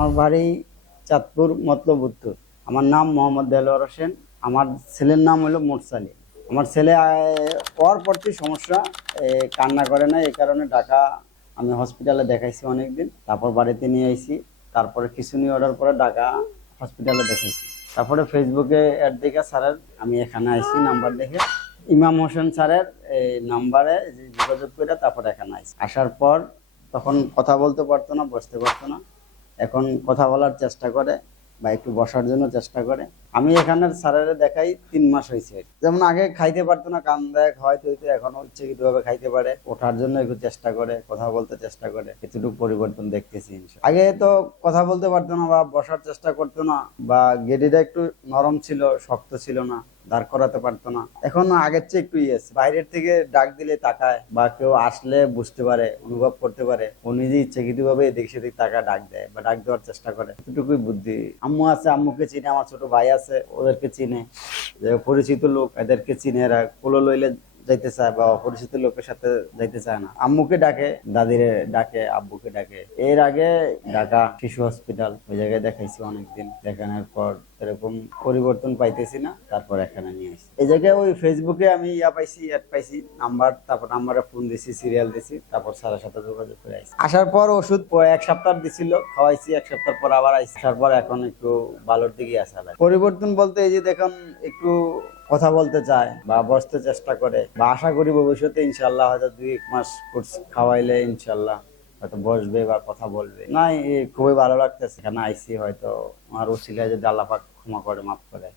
আমার বাড়ি চাঁদপুর মতলব উত্তর আমার নাম মোহাম্মদ দেলোয়ার হোসেন। আমার ছেলের নাম হলো মোরসালি। আমার ছেলে পর প্রতি সমস্যা কান্না করে না, এই কারণে ঢাকা আমি হসপিটালে দেখাইছি অনেকদিন। তারপর বাড়িতে নিয়ে আইছি। তারপরে খিচুনি অর্ডার করে ঢাকা হসপিটালে দেখাইছি। তারপরে ফেসবুকে অ্যাড দেখে স্যারের, আমি এখানে আইছি নাম্বার দেখে। ইমাম হোসেন স্যারের এই নাম্বারে যোগাযোগ করে তারপর এখানে আইছি। আসার পর তখন কথা বলতে পারতো না, বসতে পারতো না। এখন কথা বলার চেষ্টা করে বা একটু বসার জন্য চেষ্টা করে। আমি এখানের স্যারের দেখাই তিন মাস হয়েছে। যেমন আগে খাইতে পারতো না কান দেখ হয়তো হয়তো এখনও ইচ্ছাকৃত ভাবে খাইতে পারে। ওঠার জন্য একটু চেষ্টা করে, কথা বলতে চেষ্টা করে, এতটুকু পরিবর্তন দেখতেছি। আগে তো কথা বলতে পারতো না বা বসার চেষ্টা করতো না, বা গেডিটা একটু নরম ছিল, শক্ত ছিল না, দাঁড় করাতে পারতো না। এখন আগের চেয়ে একটু ইয়ে। বাইরের থেকে ডাক দিলে তাকায়, বা কেউ আসলে বুঝতে পারে, অনুভব করতে পারে, ও নিজে ইচ্ছাকৃত ভাবে এদিক সেদিক টাকা ডাক দেয় বা ডাক দেওয়ার চেষ্টা করে। এতটুকুই বুদ্ধি। আম্মু আছে, আম্মুকে চিনে আমার ছোট ভাই আছে। ওদেরকে চিনে। যে পরিচিত লোক এদেরকে চিনে এরা। কোলো লইলে যাইতে চায় বা অপরিচিত লোকের সাথে যাইতে চায় না। আম্মুকে ডাকে, দাদিরে ডাকে, আব্বুকে ডাকে। এর আগে ঢাকা শিশু হসপিটাল, ওই জায়গায় দেখাইছি অনেকদিন। দেখানোর পর এরকম পরিবর্তন পাইতেছি না, তারপর এখানে নিয়ে আসি এই জায়গায় ওই ফেসবুকে আমি ইয়া পাইছি অ্যাড পাইছি, নাম্বার, তারপর নাম্বারে ফোন দিছি সিরিয়াল দিছি, তারপর স্যারের সাথে যোগাযোগ করে আইছি। আসার পর ওষুধ এক সপ্তাহ দিছিল, খাওয়াইছি, এক সপ্তাহ পর আবার আইছি। আসার পর এখন একটু ভালোর দিকে আসা লাগে পরিবর্তন বলতে এই যে দেখুন, একটু কথা বলতে চায় বা বসতে চেষ্টা করে, বা আশা করি ভবিষ্যতে ইনশাল্লাহ হয়তো দুই এক মাস কোর্স খাওয়াইলে ইনশাল্লাহ হয়তো বসবে বা কথা বলবে। না খুবই ভালো লাগতেছে। এখানে আইসি হয়তো, আমার উচিলায় যদি আল্লাপাক ক্ষমা করে, মাফ করে।